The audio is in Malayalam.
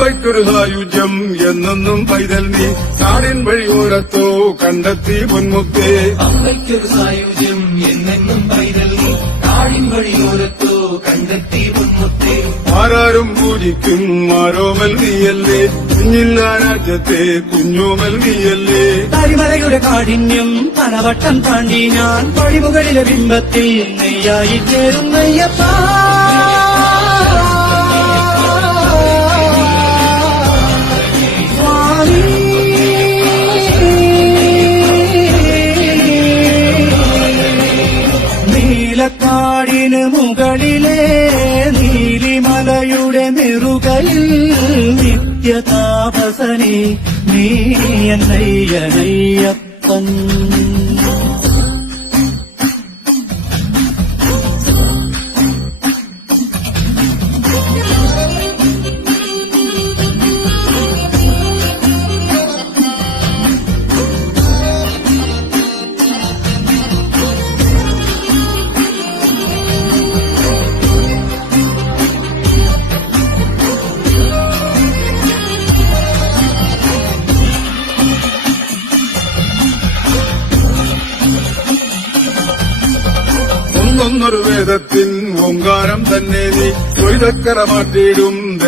പമ്പയ്ക്കൊരു സായുജ്യം എന്നെന്നും പൈതൽ നീ നാടിൻ വഴിയോരത്തോ കണ്ടെത്തി പൊന്മുത്തേ. പമ്പയ്ക്കൊരു സായുജ്യം എന്നെന്നും പൈതൽ നീ നാടിൻ വഴിയോരത്തോ കണ്ടെത്തി പൊന്മുത്തേ. ആരാരും പൂജിക്കും ആരോമൽ നീയല്ലേ, കുഞ്ഞില്ല രാജ്യത്തെ കുഞ്ഞോമൽ നീയല്ലേ. കരിമലയുടെ കാഠിന്യം പലവട്ടം താണ്ടി ഞാൻ പടിമുകളിലെ ബിംബത്തിൽ നെയ്യായി ചേരുന്നയ്യപ്പ. നീലക്കാടിന് മുകളിലെ നീലിമലയുടെ നെറുകയിൽ നിത്യതാപസനെ നീ എന്നയ്യനയ്യപ്പൻ. ഒന്നൊന്നൊരു വേദത്തിൻ ഓങ്കാരം തന്നെ നീ തൊഴിലക്കര മാറ്റിയിടും